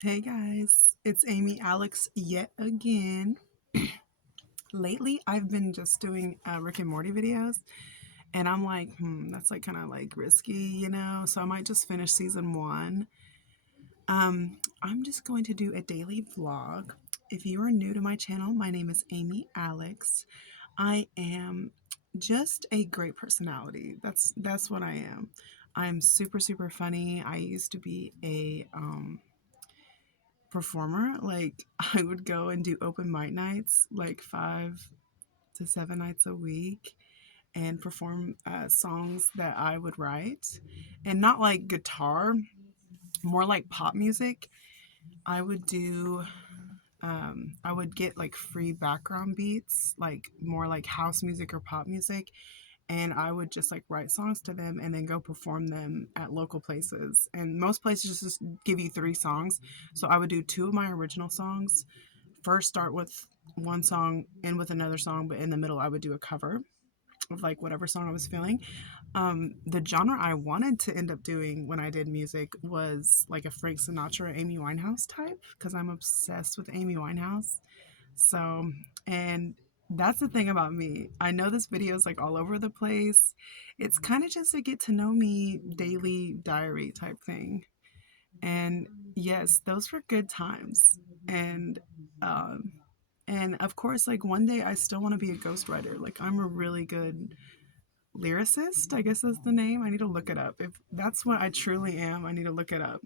Hey guys, it's Amy Alex yet again. Lately, I've been just doing Rick and Morty videos, and I'm like, that's like kind of like risky. So I might just finish season one. I'm just going to do a daily vlog. If you are new to my channel, my name is Amy Alex. I am just a great personality. That's what I am. I'm super super funny. I used to be a performer. Like I would go and do open mic nights, like 5 to 7 nights a week, and perform songs that I would write, and not like guitar, more like pop music. I would do. I would get like free background beats, like more like house music or pop music, and I would just like write songs to them and then go perform them at local places. And most places just give you 3 songs. So I would do 2 of my original songs, first start with one song, end with another song, but in the middle I would do a cover of like whatever song I was feeling. The genre I wanted to end up doing when I did music was like a Frank Sinatra, Amy Winehouse type, because I'm obsessed with Amy Winehouse. So, and that's the thing about me. I know this video is like all over the place. It's kind of just a get to know me daily diary type thing. And yes, those were good times. And um and of course, like one day I still want to be a ghostwriter. Like I'm a really good lyricist, I guess that's the name. I need to look it up. If that's what I truly am, I need to look it up.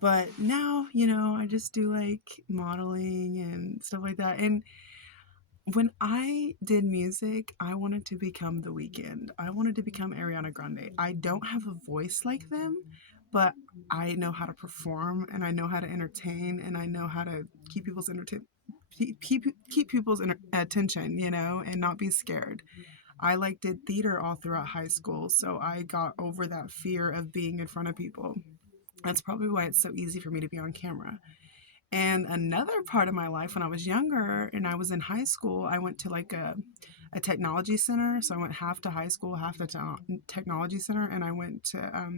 But now, I just do like modeling and stuff like that. And when I did music, I wanted to become The Weeknd. I wanted to become Ariana Grande. I don't have a voice like them, but I know how to perform and I know how to entertain and I know how to keep people's keep people's attention, and not be scared. I like did theater all throughout high school, so I got over that fear of being in front of people. That's probably why it's so easy for me to be on camera. And another part of my life when I was younger and I was in high school, I went to like a technology center. So I went half to high school, half to technology center, and I went to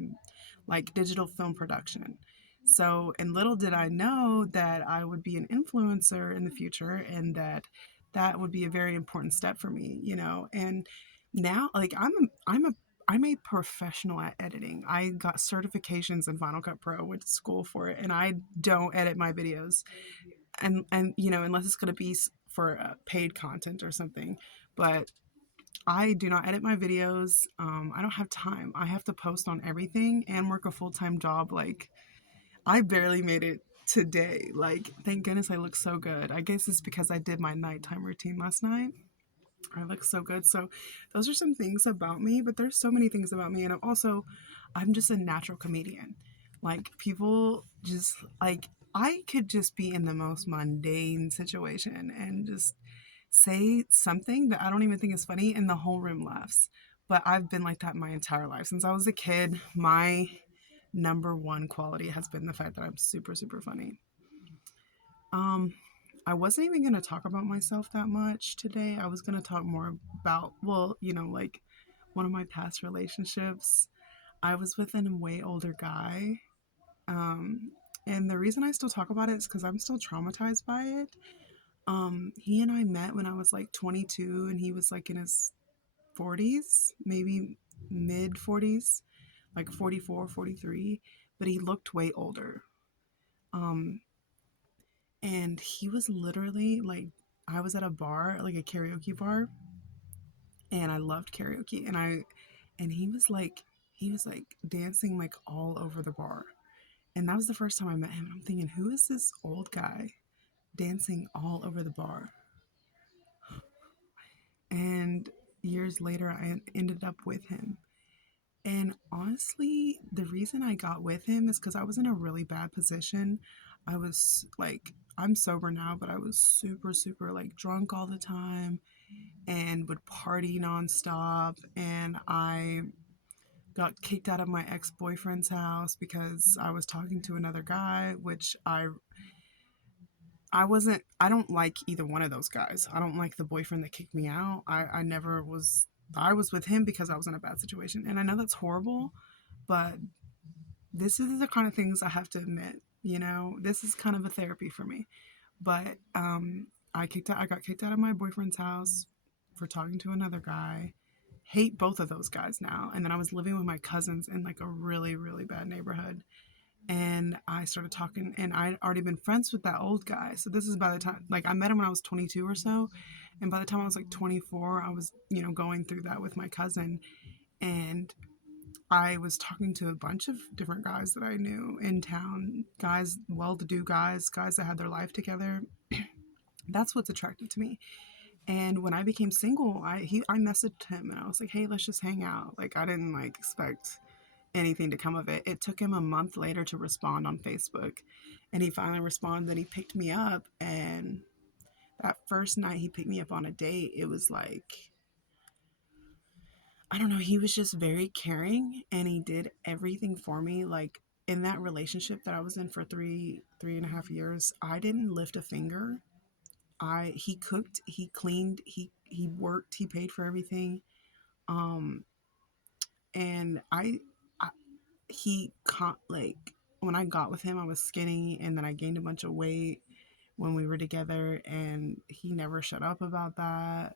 like digital film production. So, and little did I know that I would be an influencer in the future and that would be a very important step for me. And now, like, I'm a professional at editing. I got certifications in Final Cut Pro, went to school for it, and I don't edit my videos, and unless it's going to be for paid content or something. But I do not edit my videos. I don't have time. I have to post on everything and work a full-time job. Like I barely made it today. Like thank goodness I look so good. I guess it's because I did my nighttime routine last night. I look so good. So those are some things about me, but there's so many things about me. And I'm just a natural comedian. Like people just like, I could just be in the most mundane situation and just say something that I don't even think is funny and the whole room laughs. But I've been like that my entire life. Since I was a kid, my number one quality has been the fact that I'm super, super funny. Um, I wasn't even going to talk about myself that much today. I was going to talk more about, well, like one of my past relationships. I was with a way older guy. Um, and the reason I still talk about it is because I'm still traumatized by it. He and I met when I was like 22 and he was like in his 40s, maybe mid 40s, like 44, 43, but he looked way older. Um, and he was literally like, I was at a bar, like a karaoke bar, and I loved karaoke, and he was like dancing like all over the bar. And that was the first time I met him. And I'm thinking, who is this old guy dancing all over the bar? And years later, I ended up with him. And honestly, the reason I got with him is because I was in a really bad position. I was like, I'm sober now, but I was super, super like drunk all the time and would party nonstop. And I got kicked out of my ex boyfriend's house because I was talking to another guy, which I don't like either one of those guys. I don't like the boyfriend that kicked me out. I never was, I was with him because I was in a bad situation. And I know that's horrible, but this is the kind of things I have to admit. You know, this is kind of a therapy for me. But I got kicked out of my boyfriend's house for talking to another guy. Hate both of those guys now. And then I was living with my cousins in like a really, really bad neighborhood. And I started talking, and I'd already been friends with that old guy. So this is by the time, like, I met him when I was 22 or so. And by the time I was like 24, I was, going through that with my cousin. And I was talking to a bunch of different guys that I knew in town, guys, well to do guys, guys that had their life together. That's what's attractive to me. And when I became single, I messaged him and I was like, "Hey, let's just hang out." Like, I didn't like expect anything to come of it. It took him a month later to respond on Facebook, and he finally responded. He picked me up, and that first night he picked me up on a date, it was like, I don't know, he was just very caring, and he did everything for me. Like, in that relationship that I was in for three and a half years, I didn't lift a finger. He cooked, he cleaned, he worked, he paid for everything. Um, and I he caught like when I got with him, I was skinny, and then I gained a bunch of weight when we were together, and he never shut up about that.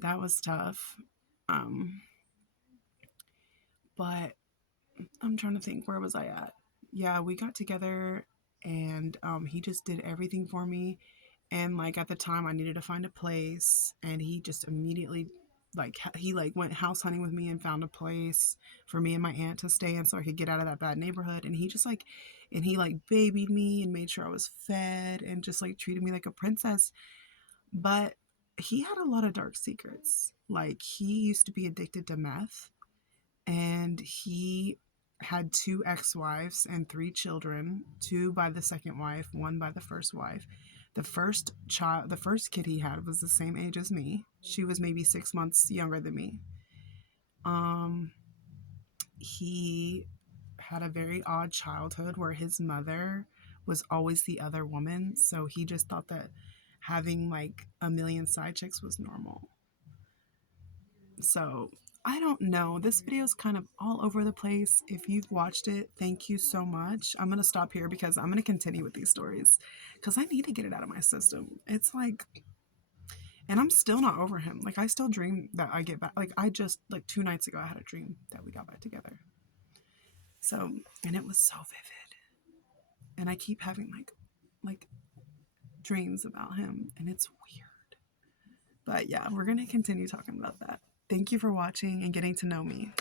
That was tough. Um, but I'm trying to think, where was I at? Yeah, we got together, and he just did everything for me. And like at the time, I needed to find a place, and he just immediately, like, he like went house hunting with me and found a place for me and my aunt to stay in so I could get out of that bad neighborhood. And he just like, and he like babied me and made sure I was fed and just like treated me like a princess. But he had a lot of dark secrets. Like, he used to be addicted to meth, and he had two ex-wives and three children, two by the second wife, one by the first wife. The first kid he had was the same age as me. She was maybe 6 months younger than me. um he had a very odd childhood where his mother was always the other woman, so he just thought that having like a million side chicks was normal. So I don't know. This video is kind of all over the place. If you've watched it, thank you so much. I'm going to stop here because I'm going to continue with these stories because I need to get it out of my system. It's like, and I'm still not over him. Like, I still dream that I get back. Like, I just, like 2 nights ago, I had a dream that we got back together. So, and it was so vivid. And I keep having like dreams about him, and it's weird. But yeah, we're going to continue talking about that. Thank you for watching and getting to know me.